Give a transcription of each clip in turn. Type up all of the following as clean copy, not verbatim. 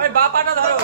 ওই বাপাটা ধরো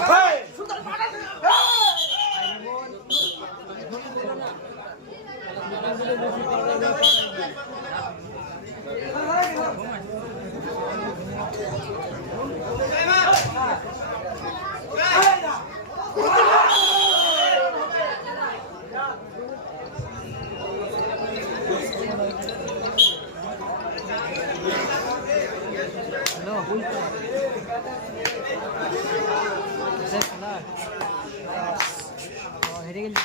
হেরে গেলি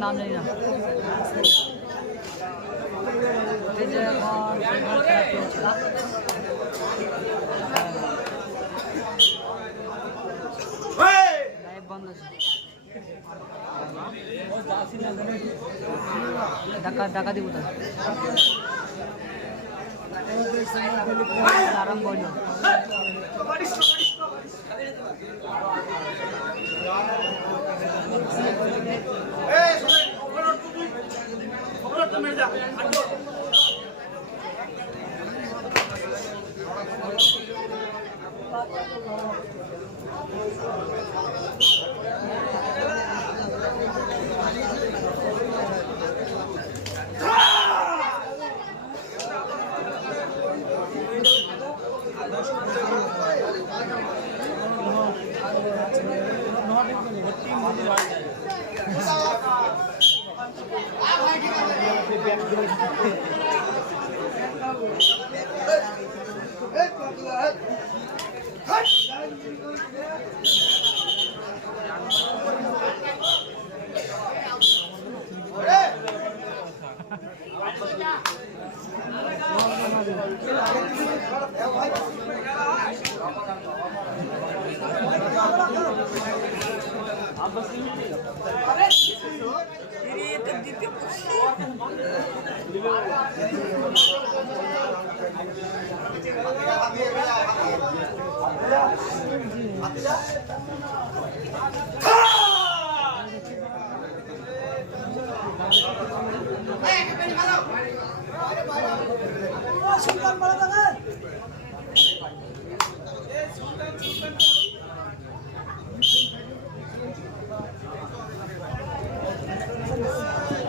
নাম জানি না টাকা দিব আরাম করল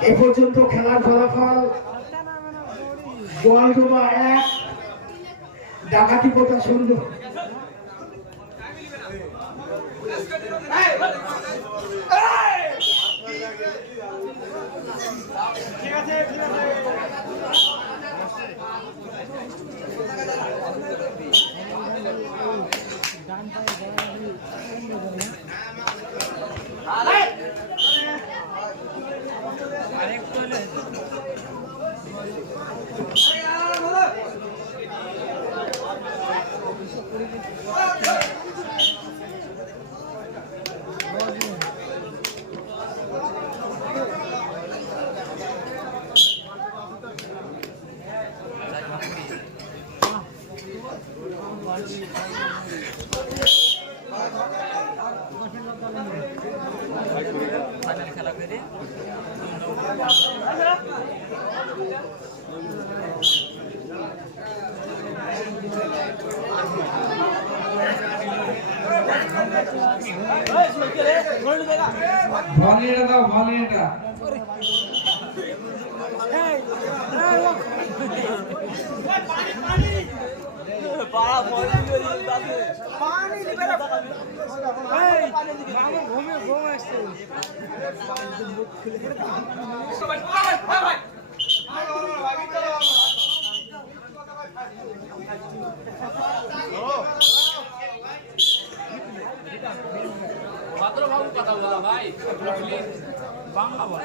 এ পর্যন্ত খেলার ফলাফল গোয়ালডোবা 1 ডাকাতি পোতা 0। ঠিক আছে ফাইনাল খেলা করে ভলিটা দাও ভলিটা ভদ্রভাবে কথা বলা ভাই, বাংলা বল।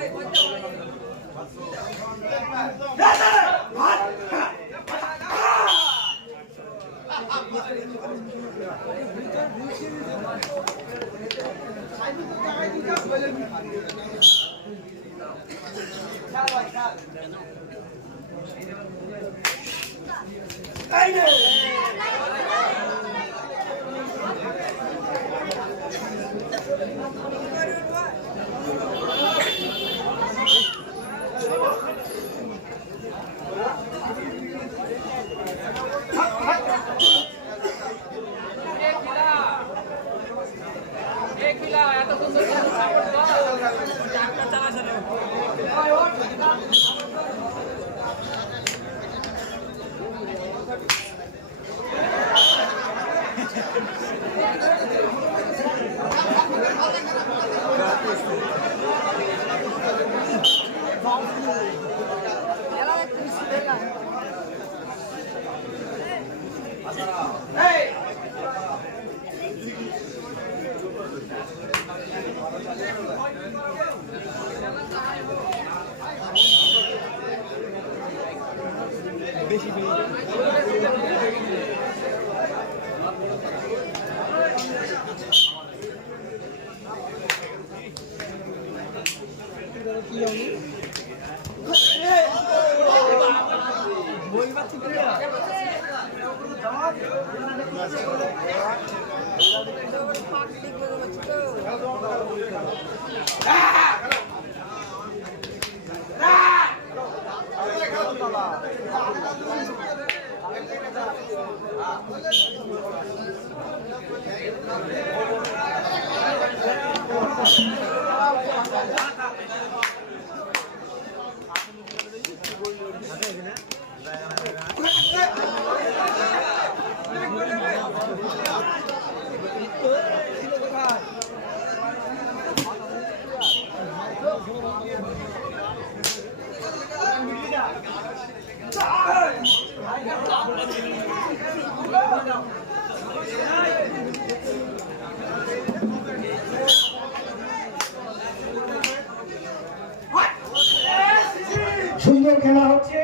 সুন্দর খেলা হচ্ছে,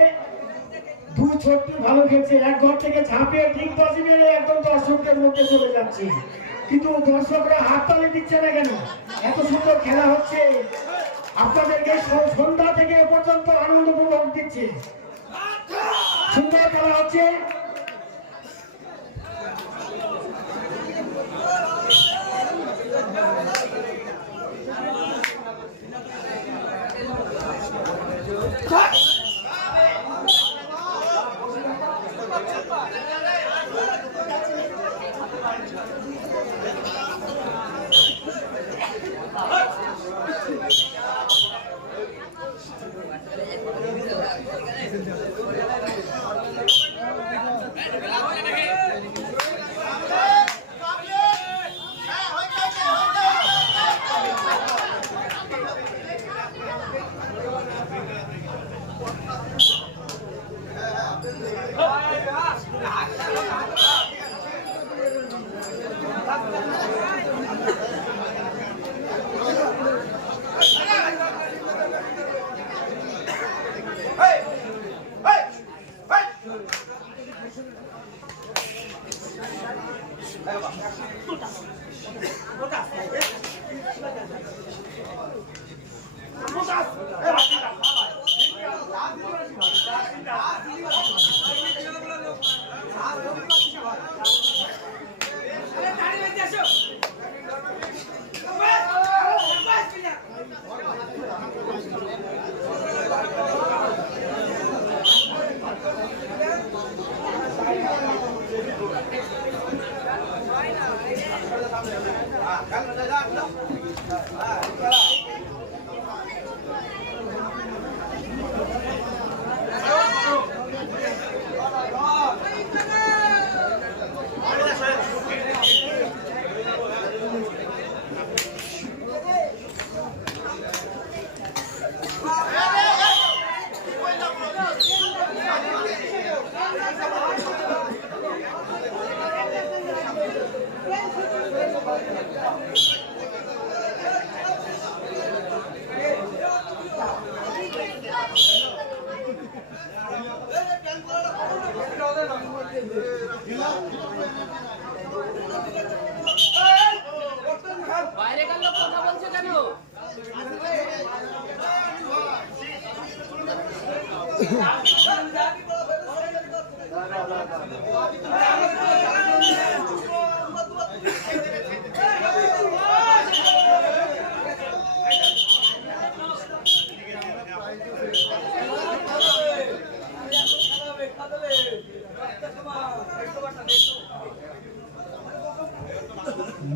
দুই ছোট্টি ভালো খেলছে, এক ঘর থেকে ঝাঁপিয়ে ঠিক বাজি মেরে একদম দর্শকদের মধ্যে চলে যাচ্ছে, কিন্তু দর্শকরা হাততালি দিচ্ছে না কেন? এত সুন্দর খেলা হচ্ছে, আপনাদেরকে সন্ধ্যা থেকে এ পর্যন্ত আনন্দ উপভোগ দিচ্ছে। সুন্দর খেলা হচ্ছে। বাইরে গেল কথা বলছে কেন?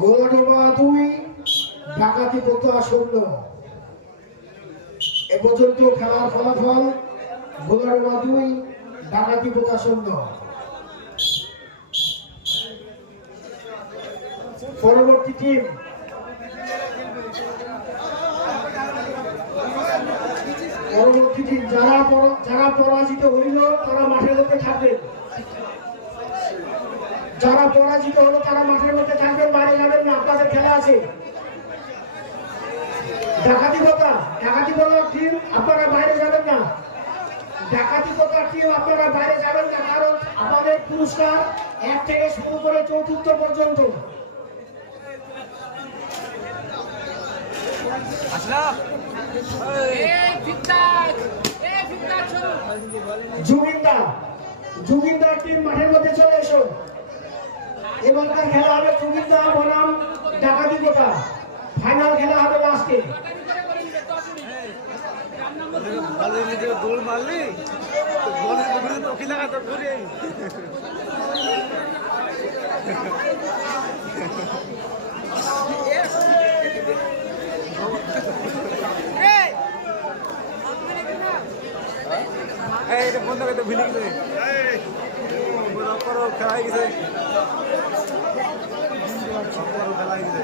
গোলাডোবা 2 ডাকাতি পড়তে আসন্ন। এ পর্যন্ত খেলার ফলাফল গোলাডোবা 2 ডাকাতি পড়তে আসন্ন। পরবর্তী টিম যারা পরাজিত হইল তারা মাঠের মধ্যে থাকবেন। যারা পরাজিত হলো তারা মাঠের মধ্যে থাকবেন, বাইরে যাবেন না, আপনাদের খেলা আছে। ডাকাতিপোতা টিম আপনারা বাইরে যাবেন না। ডাকাতিপোতা টিম আপনারা বাইরে যাবেন না, কারণ আমাদের পুরস্কার 1 থেকে শুরু করে 4র্থ পর্যন্ত। জুগিন্দার টিম মাঠের মধ্যে চলে এসো। এবারকার খেলা হবে জুগিন্দার বনাম ডাকাতিপোতা। ফাইনাল খেলা হবে লাস্টে। গোল মারলি দক্ষিণ লাগাতে ঘুরে বন্ধ করতে ভুলে গেছে খেলা গেছে খেলা গেছে